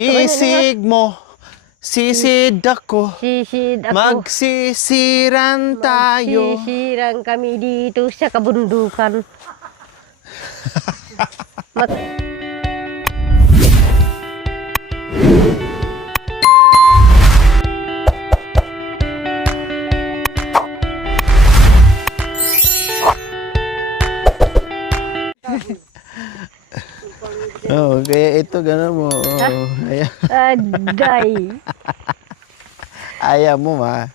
Isig mo, sisid ako, Sisid ako. magsisiran tayo. Magsisirang kami dito sa kabundukan. Mat Oh, kaya ito gano'n mo. Oh, Aday. ayaw mo ma.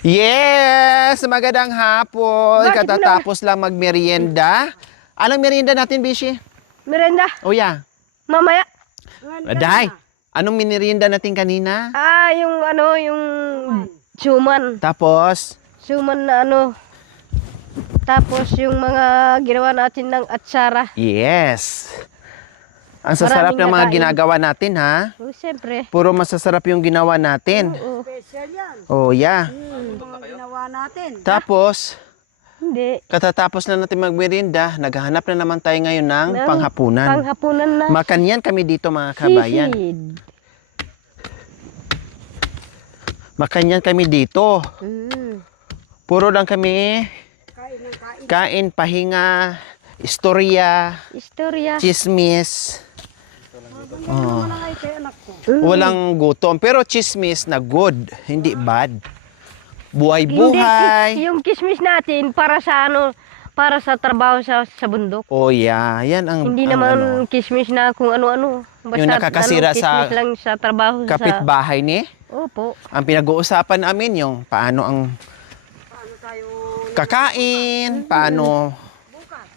Yes! Magandang hapon. Bakit Katatapos lang magmerienda. Anong merienda natin, Bishi? Merenda. Oh, yeah. Mamaya. Day, anong minerienda natin kanina? Yung ano, yung suman. Tapos, Suman na ano. Tapos yung mga ginawa natin ng atsara. yes. Ang sasarap Maraming ng mga nakain. ginagawa natin, ha? Oh, siyempre. Puro masasarap yung ginawa natin. Oo. Special yan. Oh, yeah. Mga ginawa natin. Tapos, Hindi. katatapos na natin magmerienda, naghahanap na naman tayo ngayon ng Ng panghapunan. Panghapunan na. Makanyan kami dito, mga kabayan. Sisid. Makanyan kami dito. Puro lang kami Kain ng kain. kain, pahinga, istorya, Istorya. chismis. Oh. Ano nga kay anak ko? Walang gutom. Pero chismis na good, hindi bad. Hindi, Buhay-buhay. yung kismis natin para sa ano, para sa trabaho sa bundok. Oh yeah, yan ang Hindi ang naman ano, kismis na kung ano-ano. Basta Yung nakakasira sa kismis lang sa trabaho. kapitbahay ni. Opo. Ang pinag-uusapan namin yung paano ang Paano tayo kakain, paano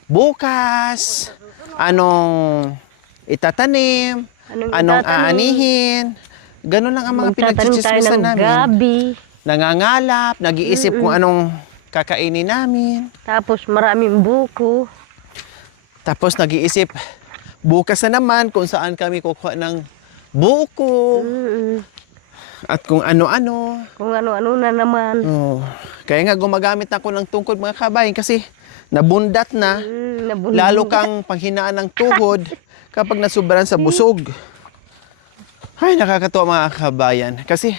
bukas, anong itatanim, anong itatanim? aanihin. Ganun lang ang mga Magtatanim tayo pinagchichismisan ng namin. gabi. Nangangalap, nag-iisip kung anong kakainin namin. Tapos maraming buko. Tapos nag-iisip, bukas na naman kung saan kami kukuha ng buko at kung ano-ano. Kung ano-ano na naman. Oh. Kaya nga gumagamit ako ng tungkod mga kabayan kasi nabundat na. Nabulong. Lalo kang panghinaan ng tuhod kapag nasubran sa busog. Ay, nakakatuwa mga kabayan. Kasi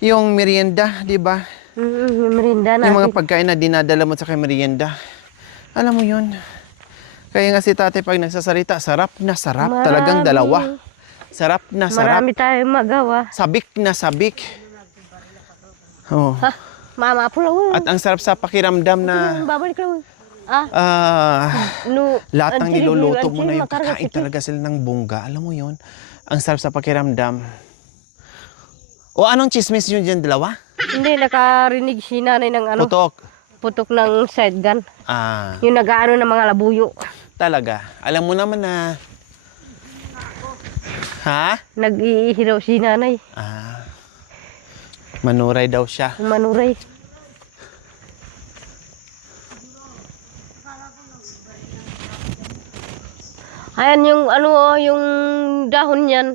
yung merienda, di ba? Yung merinda Yung mga natin. pagkain na dinadala mo sa kay merienda. Alam mo yun. Kaya nga si tatay pag nagsasalita, sarap na sarap. Talagang dalawa. Sarap na sarap. Marami tayong magawa. Sabik na sabik. Oh. Ha? Mama, pulaw. At ang sarap sa pakiramdam na Babalik lang. No. lahat ng Anchili, niluluto mo na anchili, yung makarga kakain kita. talaga sila ng bongga. Alam mo yun? Ang sarap sa pakiramdam. O anong chismis yun dyan, dalawa? Hindi, nakarinig si nanay ng ano, Putok. putok ng side gun. Yung nag-ano ng mga labuyo. Talaga. Alam mo naman na... Ha? Nag-iihiraw si nanay. Manuray daw siya. Manuray. Ayan yung ano, yung dahon niyan.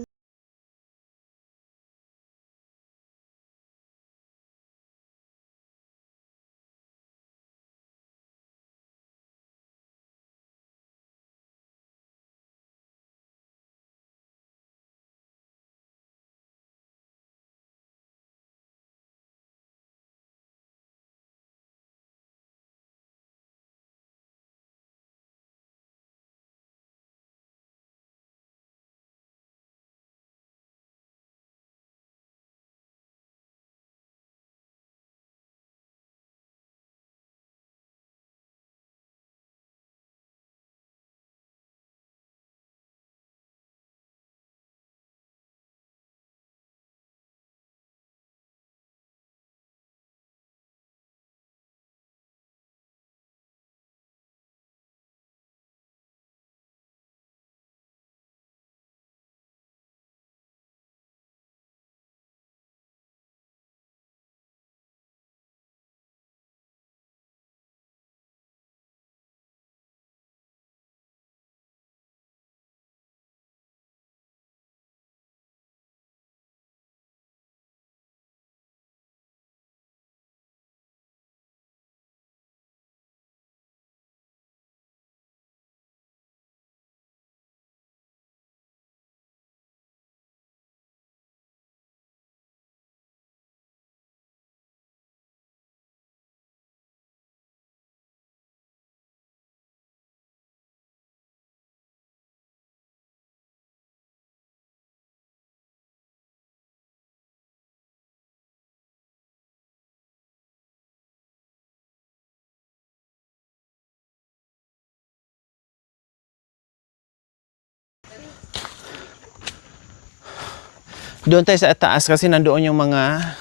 Doon tayo sa taas kasi nandoon yung mga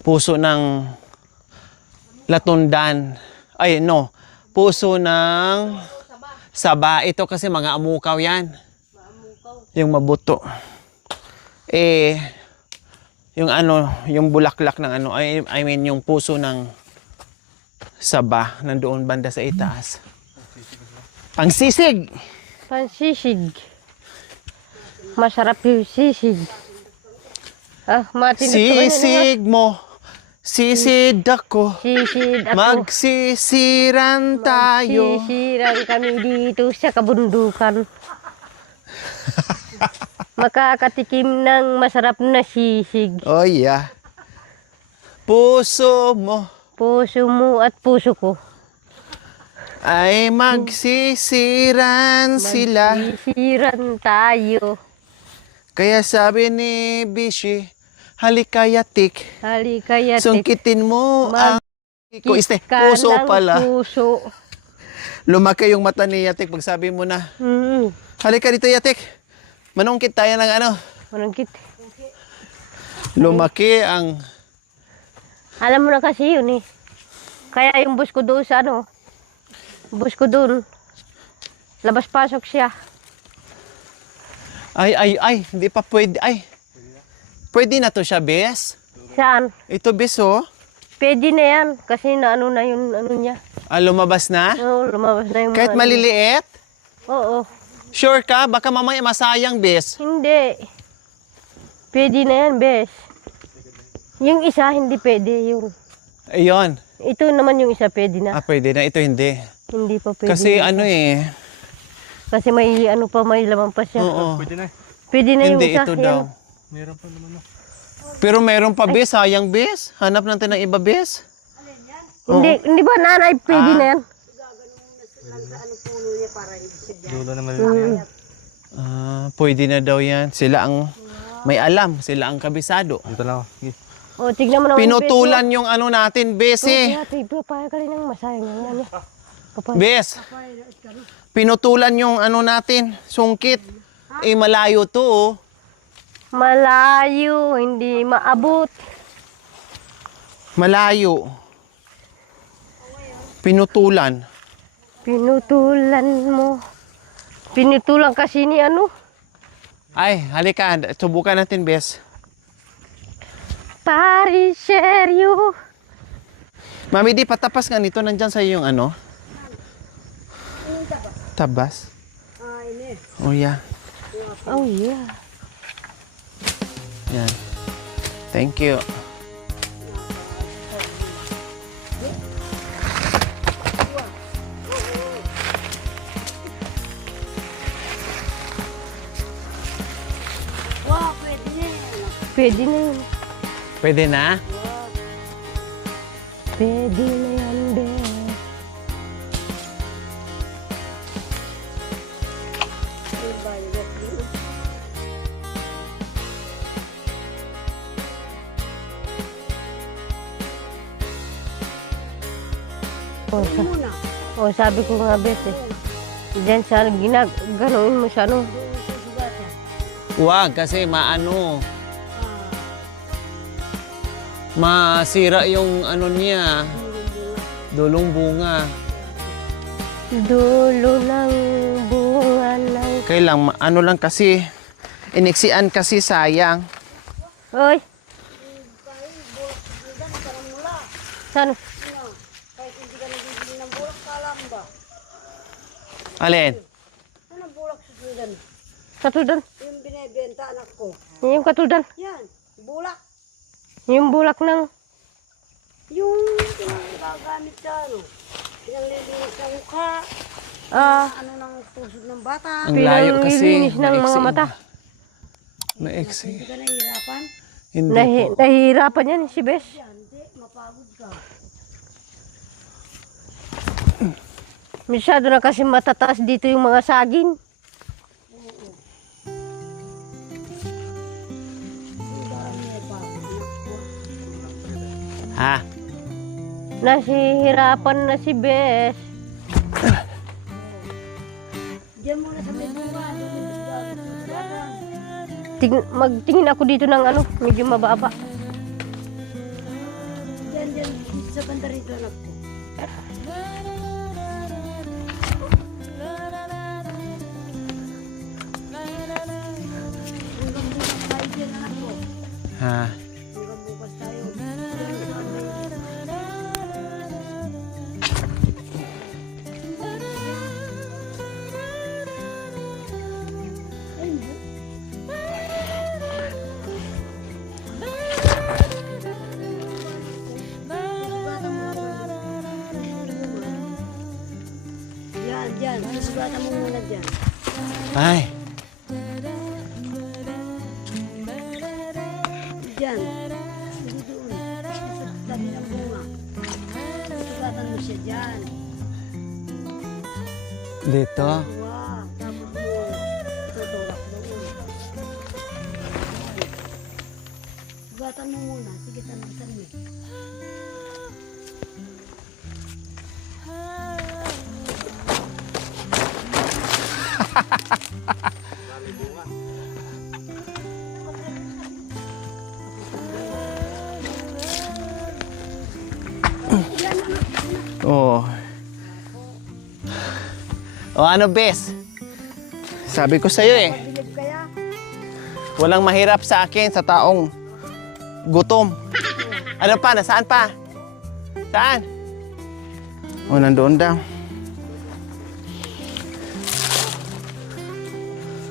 puso ng latundan. Ay, no. Puso ng saba. Ito kasi mga amukaw yan. Yung mabuto. Eh, yung ano, yung bulaklak ng ano, I mean yung puso ng saba, nandoon banda sa itaas. Pangsisig! Pansisig. Masarap yung sisig. Ah, matindi ka ba yun? Sisig mo, sisid ako, Sisid ako. magsisiran tayo. Sisiran kami dito sa kabundukan. Makakatikim ng masarap na sisig. Oh yeah. Puso mo Puso mo at puso ko. ay magsisiran sila. Sisiran tayo. Kaya sabi ni Bishi, halikayatik, Halikayatik. sungkitin mo ang ko. Puso pala. Puso. Lumaki yung mata ni Yatik pag sabi mo na, Mm. halika dito Yatik. Manungkit tayo ng ano. Manungkit. Lumaki ang... Alam mo na kasi yun eh. Kaya yung bus ko doon sa ano, bus ko doon, labas-pasok siya. Ay, hindi pa pwede. Ay, pwede na to siya, Bes. Saan? Ito, Bes, oh. Pwede na yan kasi na ano na yung ano niya. Ah, lumabas na? Oo, lumabas na yung Kahit mga ano. maliliit? Oo. Sure ka? Baka mamaya masayang, Bes. Hindi. Pwede na yan, bes. Yung isa, hindi pwede. Yung... Ayun. Ito naman yung isa, pwede na. Ah, pwede na. Ito hindi. Hindi pa pwede. Kasi na. ano eh. Kasi may ano pa, may laman pa siya. Oo. Pwede na yung Hindi, isa. ito Yan. daw. Pero meron pa, Bes. Sayang, Bes. Hanap natin ng iba, Bes. Hindi ba nanay, pwede na yan? Ah, pwede na daw yan. Sila ang may alam. Sila ang kabisado. Dito lang ako. Sige. O, tignan mo naman. Pinutulan yung ano natin, Bes eh. Papaya ka rin ng masayang nga niya. Papaya. Bes. Pinutulan yung ano natin, sungkit. Eh, malayo to, oh. Malayo, hindi maabot. Malayo. Pinutulan. Pinutulan mo. Pinutulan kasi ni ano? Ay, halika. Subukan natin, Bes. Pariseryo. Mami, di patapas nga nito. Nandyan sa'yo yung ano? Tabas. Oh, yeah. Oh yeah. Yan. Thank you. Wow, pwede na yan. Pwede na yun. Pwede na? Pwede na yan, be. Sabi ko nga, bes eh. Diyan sa ganoin mo siya, ano? Huwag, kasi maano. Masira yung ano niya. Dulong bunga. Dulo ng bunga ng... Kailang, ano lang kasi, iniksian kasi sayang. Oy! Saan? Kahit hindi ka nabibili ng bulak, kalam ba? Alin? Anong bulak sa sudan? Katuldan. Yung binibenta anak ko. Yung katuldan. Yan, bulak. Yung bulak ng... Yung ginagamit sa ano. Pinanglilinis ng mukha. Ano ng pusod ng bata. Ang layo kasi. Pinanglilinis ng mga maiksi. mata. Maiksi. Hindi ka nahihirapan. Hindi po. Nahihirapan yan si Bes. Yan, hindi. Mapagod ka. Masyado na kasi matataas dito yung mga saging. Ha? Nasihirapan na si Bes. Diyan muna sa may bunga. Doon yung magtingin ako dito ng ano, medyo mababa. Diyan, dito sa banda rito, anak ko. Hanggang bukas tayo dyan, anak ko. Ha? Hanggang bukas tayo. Yan, dyan. Susugatan mo muna dyan. Ay, Dyan. Hindi doon. Sa tabi ng bunga. Susugatan mo siya dyan. dito. Wow. Tapos mo tutulak doon. Sugatan mo muna. Sige, tanong mo. Oh. O ano, bes? Sabi ko sa'yo eh, Bilib kaya? walang mahirap sa akin sa taong gutom. Ano pa? Nasaan pa? Saan? O, nandoon daw.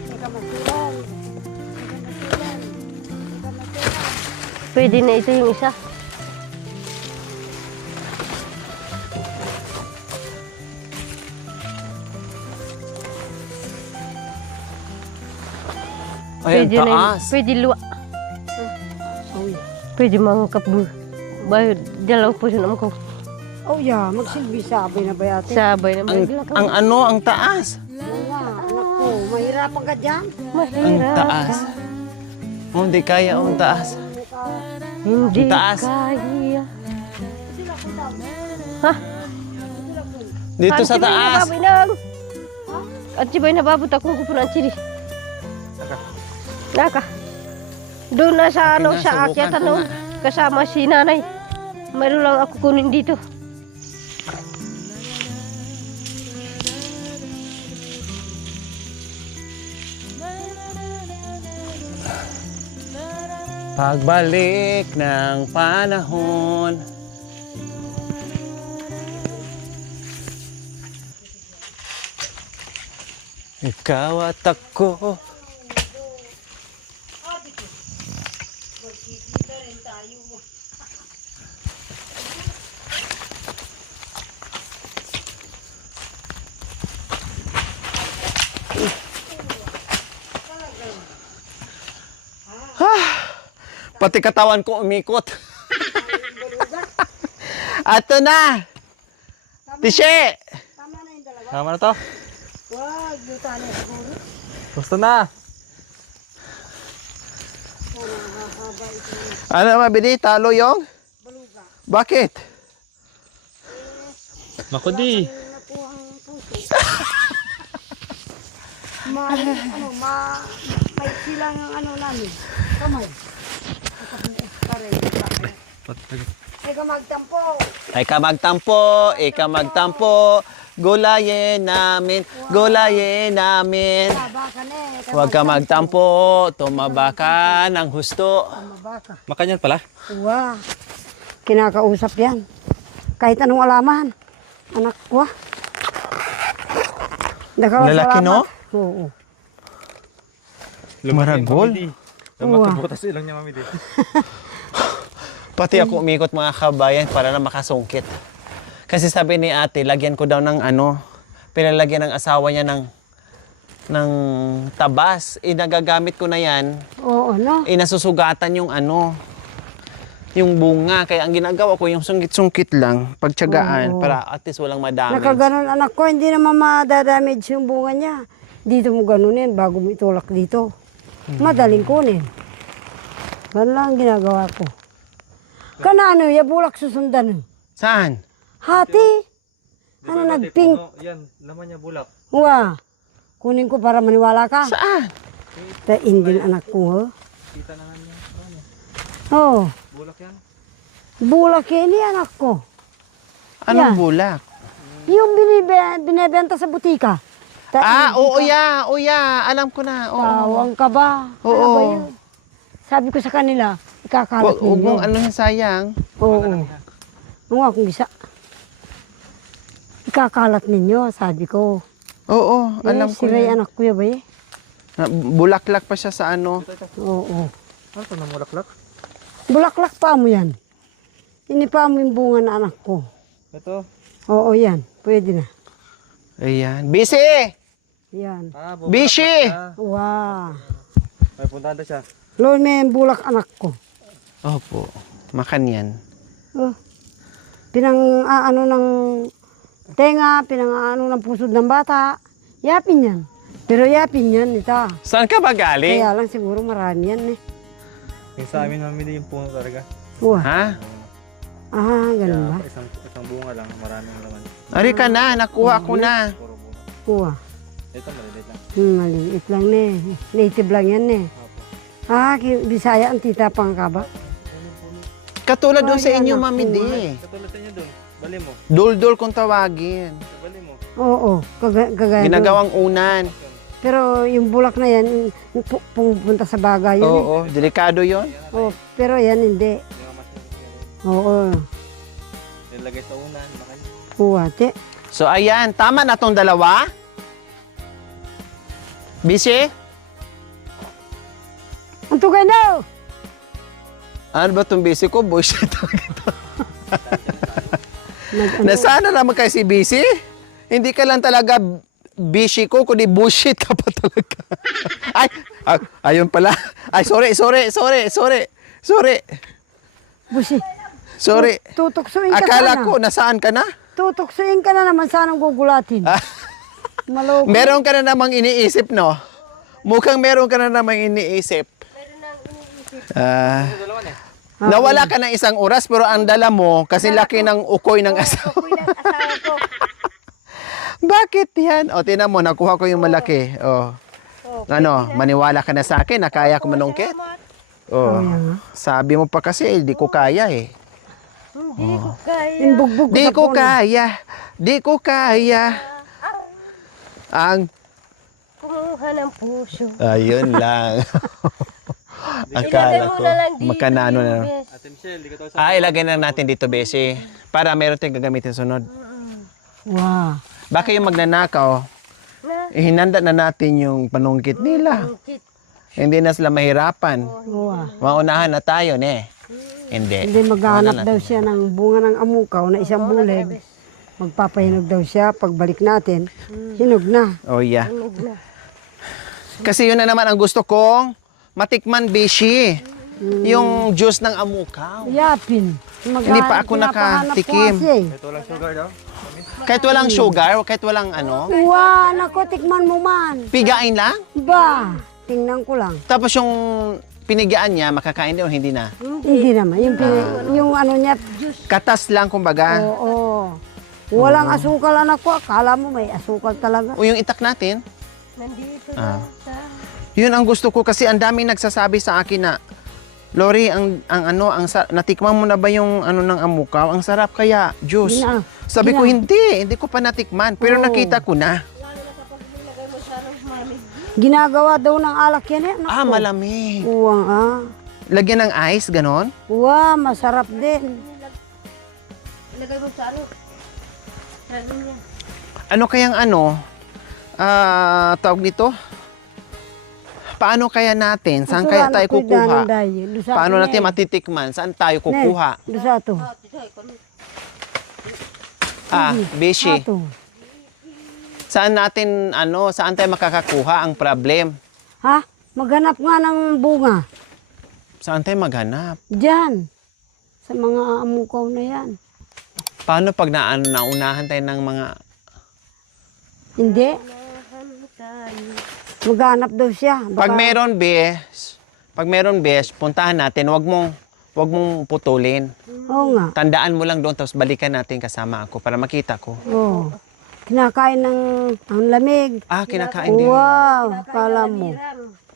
Hindi ka masulan. Hindi ka masulan. Hindi ka masulan. Pwede na ito yung isa. Ay, ang Pwede na yun. taas. Pwede luwa. Uy. Pwede mangkap mo. Bayo, dalaw po siya naman ko. Oh yeah, magsilbi sabi na ba yate? Sabay na Ang, magla ang ano, ang taas. Oo nga, anak ko, mahirapan ka dyan. Ang Mahirap. taas. Oh, hindi kaya, ang taas. Hindi Ang taas. kaya. Ha? Dito sa Ang sibay na taas. baboy nang. At sibay na babot akong kupunan chili. Naka. Doon na sa ano, nga, sa subukan akyat ko ano, nga. kasama si nanay. Mayroon lang ako kunin dito. Pagbalik ng panahon. Ikaw at ako. Pati katawan ko umikot. Ato na! Tishe! Tama na yung dalawa. Tama na to. Wag, luta na siguro. Gusto na. Ano mabili? Talo yung? Baluga. Bakit? Makudi. Nakuha ang puso. May silang ang ano namin. Kamay. Ika magtampo. Ay ka magtampo, ika magtampo. Gulayin namin, gulayin namin. Taba ka na eh. Huwag ka magtampo, tumaba ka ng husto. Mabaka. Makanyan pala. Wow. Kinakausap yan. Kahit anong alaman. Anak ko. Lalaki, no? Oo. Maragol. Uwa. Butas ilang niya mami di. Pati ako umikot mga kabayan para na makasungkit. Kasi sabi ni ate, lagyan ko daw ng ano, pinalagyan ng asawa niya ng tabas. Nagagamit ko na yan. Oo, no? Nasusugatan yung ano, yung bunga. Kaya ang ginagawa ko, yung sungkit-sungkit lang, pagtiyagaan, para at least walang madamage. Nakaganon anak ko, hindi naman madadamage yung bunga niya. Dito mo ganunin bago mo itulak dito. Madaling kunin. Ganun lang ang ginagawa ko. Kanano, bulak susundan. Saan? Hati. Ano nagpink? Yan, laman niya bulak. Uwa. Kunin ko para maniwala ka. Saan? Indin anak ko. Oh. Kita naman yan. Oh, Bulak yan. bulak yan ni anak ko. Anong Yan. bulak? Yung binibenta sa butika. Oo, ya. Alam ko na. Oo. Tawang ka ba? Oo. Ano ba yun? Sabi ko sa kanila, ikakalat Huwag ninyo. mong ano yan, sayang. Oo. Mga akong bisa. Ikakalat ninyo, sabi ko. Oo, alam ko Si Ray, yan. anak ko yun ba eh? Bulaklak pa siya sa ano. Oo. Ano ito na mulaklak? Bulaklak pa mo yan. Ini pa mo yung bunga na anak ko. Ito. Oo, yan. Pwede na. Ayan. Busy! Yan. Bishi! Wow. May puntahan na siya. Lord, may bulak anak ko. Opo. Makan yan. Oh. Pinang-ano ng tenga, pinang-ano ng pusod ng bata. Yapin yan. Pero yapin yan, ito. Saan ka ba galing? Kaya lang siguro marami yan eh. Yung sa amin mami yung puno talaga. Wah. Ha? Ah, ganun ba? Isang bunga lang, maraming laman. Ari ka na, nakuha ko na. Puro bunga. Wah. Ito maliliit lang. Maliit lang ne. Native lang yan ne. Opo. Ah, Bisaya ang tita Pangkaba. Katulad doon sa Ayan, inyo, nakuha. Mami Di. Katulad sa inyo doon. Bali mo. Dul-dul kung tawagin. Bali mo. Oo, kagaya. doon. Ginagawang unan. Pero yung bulak na yan, pumunta sa baga yun eh. Oo, delikado yon. Oh, pero yan hindi. Yung mas Oo. nilagay sa unan. Makanya. Puwate. So ayan, tama na tong dalawa. Busy? Ang tugay na! Ano ba tong busy ko? Bullshit talaga to. Nag- Nasaan na naman kayo si busy? Hindi ka lang talaga busy ko, kundi bullshit ka pa talaga. Ayun pala. Ay, sorry. Busi. Sorry. Tutuksuin ka Akala sana. ko, nasaan ka na? Tutuksuin ka na naman sanang gugulatin. Maloko. Meron ka na namang iniisip, no? Mukhang meron ka na namang iniisip. Nawala ka ng isang oras, pero ang dala mo, kasi laki ng ukoy ng asawa. Uy, ng asawa ko. Bakit yan? O, tinan mo, nakuha ko yung malaki. O. Ano, maniwala ka na sa akin na kaya ko manungkit? O. Sabi mo pa kasi, di ko kaya eh. Hindi ko kaya. Yung bugbog Di sa ko puno. kaya. Di ko kaya. Ang... Kumuha ng puso. Ayun lang. Akala ko, magkanano na. Ate Michelle, di ka tayo sa... Ilagay na natin dito, Besi. Para meron tayong gagamitin sunod. Wow. Baka yung magnanakaw, hinanda na natin yung panungkit nila. Hindi na sila mahirapan. Wow. Maunahan na tayo, ne? Hindi. Hindi maghahanap daw siya ng bunga ng amukaw na isang bulig. Magpapahinog daw siya. Pagbalik natin, hinog na. Oh, yeah. Kasi yun na naman ang gusto kong matikman, Bishi. Yung juice ng amukaw. Yapin. Hindi pa ako nakatikim. Ito lang sugar daw. Kahit walang sugar, kahit walang ano, Wow, nako, tikman mo man. pigain lang. Ba, tingnan ko lang. Tapos yung pinigaan niya, makakain din o hindi na? Hindi naman. Yung ano niya, Katas lang, kumbaga. oo. Walang asukal anak ko. Akala mo may asukal talaga. O yung itak natin, Nandito Ah. na sa... yun ang gusto ko kasi ang daming nagsasabi sa akin na, Lori, natikman mo na ba yung ano ng amukaw? Ang sarap kaya, juice. Gina- Sabi ko, gina- hindi ko pa natikman. Pero Oo. nakita ko na. Ginagawa daw ng alak yan eh. anak ko. Malamig. Uwang Lagyan ng ice, ganon. Wow, masarap din. Ilagay mo sa ano? Sabi niya. Ano kayang tawag nito? Paano kaya natin? Saan kaya tayo kukuha? Paano natin matitikman? Saan tayo kukuha? Dusa to. Bishi. Ato. Saan tayo makakakuha ang problem? Ha? Maghanap nga ng bunga. Saan tayo maghanap? Diyan. Sa mga amukaw na yan. Paano pag naunahan tayo ng mga... Hindi. Maghanap daw siya. Baka- Pag meron bes, puntahan natin, wag mong putulin. Oo nga. Tandaan mo lang doon, tapos balikan natin kasama ako para makita ko. Oo. Kinakain ng ang lamig. Kinakain din. Wow, kala mo.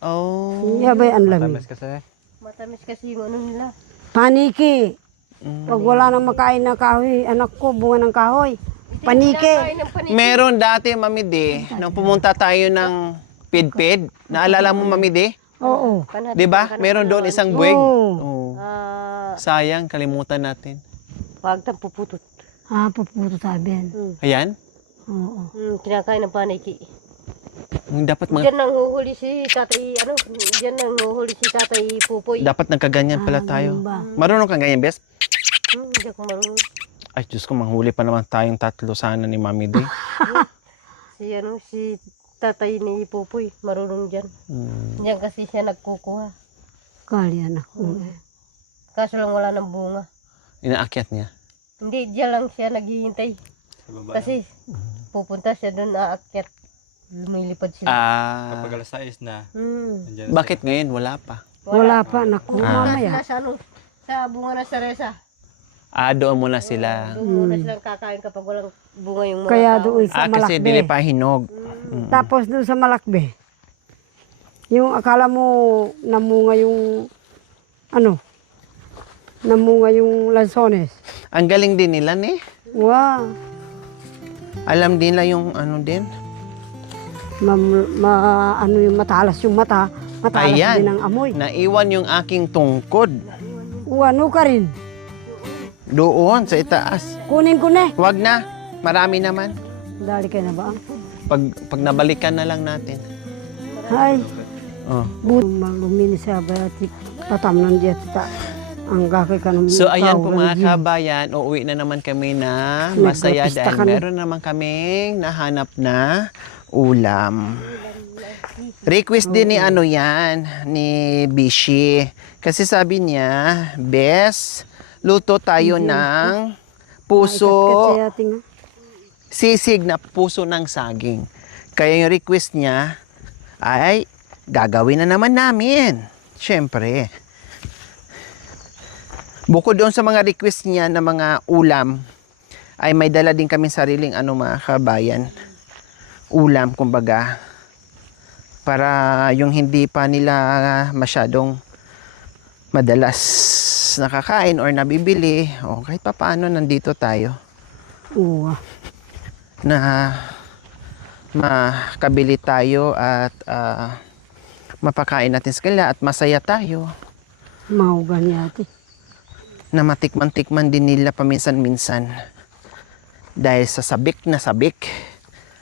Oh. Yabay ang lamig. Tamis kasi. Matamis kasi yung ano nila. Paniki. Pag wala nang makain na kahoy, anak ko, bunga ng kahoy. Paniki. Kinakain ng paniki. Meron dati, Mami De, nung pumunta tayo ng Pidpid. Naalala mo, Mami De? Oo. Panhati- Di ba? Meron doon isang buwig. Oo. Oh. Sayang. Sayang, kalimutan natin. Pag tampuputot. Puputo sabi yan. Ayan. Oo. Kinakain ng paniki. Dapat mga Diyan nang huhuli si tatay, diyan nang huhuli si tatay Pupoy. dapat nagkaganyan pala tayo. ba? Marunong kang ganyan, Bes? Hindi ako marunong. Ay, Diyos ko, manghuli pa naman tayong tatlo sana ni Mami De. Si tatay ni Pupoy, marunong diyan. Diyan kasi siya nagkukuha. Kali anak ko. Kaso lang wala ng bunga. Inaakyat niya. Hindi, diyan lang siya naghihintay. Kasi pupunta siya doon aakyat. Lumilipad sila. Kapag alas 6 na, Hmm. nandiyan na Bakit ngayon? Wala pa. Wala pa, anak ko. Pupunta Mamaya. sila sa sa bunga ng saresa. Doon muna sila. Doon muna silang kakain kapag walang bunga yung mga Kaya tao. doon sa Kasi dili Malakbe. pa hinog. Tapos doon sa Malakbe. Yung akala mo namunga yung namunga yung lansones. Ang galing din nila, ni. Wow. Alam din nila yung ano din. Ano yung matalas yung mata. Matalas Ayan. din ang amoy. Naiwan yung aking tungkod. Ano ka rin? Doon, sa itaas. Kunin ko na. Wag na. Marami naman. Dali ka na ba? Pag nabalikan na lang natin. Ay, Oh. lumini sa bayati. Patamnan diya tita. Ang gakay ka ng So ayan po tao, mga ganun. kabayan, uuwi na naman kami na masaya Nagpapista dahil kami. meron naman kaming nahanap na ulam. Request din ni ano yan, ni Bishi. Kasi sabi niya, Bes, luto tayo ng puso, Kaya tinga. sisig na puso ng saging. Kaya yung request niya ay gagawin na naman namin. Siyempre. Bukod doon sa mga request niya na mga ulam, ay may dala din kami sariling mga kabayan. Ulam, kumbaga. Para yung hindi pa nila masyadong madalas nakakain or nabibili, o kahit pa paano nandito tayo Oo. na makabili tayo at mapakain natin sa kanila at masaya tayo. Mahugan yati. Na matikman-tikman din nila paminsan-minsan. Dahil sa sabik na sabik,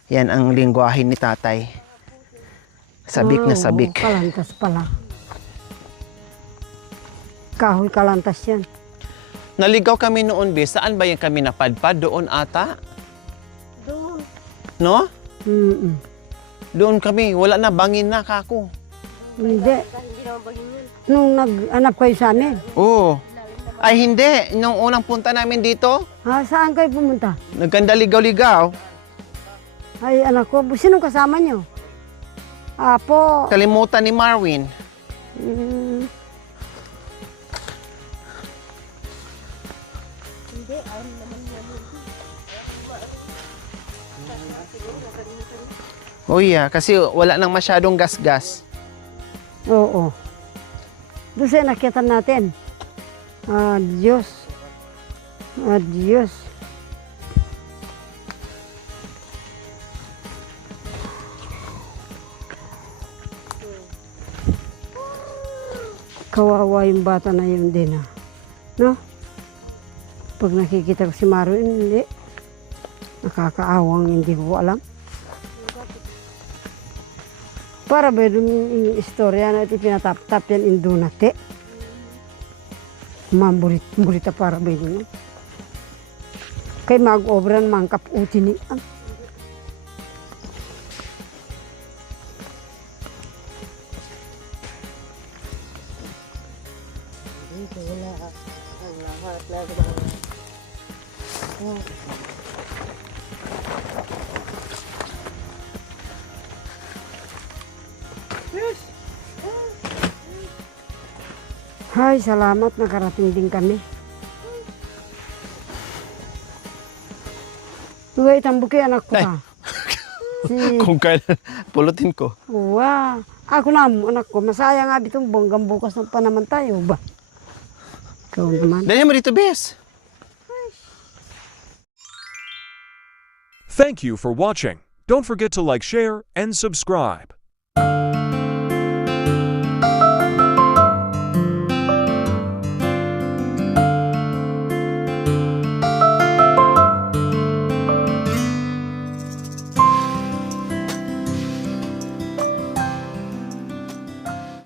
yan ang lingwahe ni tatay. Sabik na sabik. Kalantas pala. Kahoy kalantas yan. Naligaw kami noon, Be. Saan ba yan kami napadpad? Doon ata? Doon. No? Mm-mm. Doon kami. Wala na, bangin na kako. Hindi. Hindi naman bagin yun. Nung nag-anap kayo sa amin. Oo. Ay hindi. Nung unang punta namin dito, Saan kayo pumunta? nagkanda ligaw-ligaw. Ay, anak ko, sinong kasama nyo? Apo. Kalimutan ni Marwin. Mm, Oh yeah, kasi wala nang masyadong gas-gas. oo. Doon sa nakitan natin. Adios. Adios. Kawawa yung bata na yun din, no? Pag nakikita ko si Marvin, hindi. Nakakaawang hindi ko alam. Para ba yung istorya na ito pinatap-tap yan indunate? Mamburita para ba yun? Kay mag-obran mangkap uti ni Hay, salamat. Nakarating din kami. Tuwa itang buki anak ko Ay. ta. Si, Kung kailan, Pulutin ko. Wow. Ako na, anak ko, masaya nga bitong hanggang bukas na pa naman tayo ba? Ikaw naman. Dali mo dito, Bes. Thank you for watching. Don't forget to like, share, and subscribe.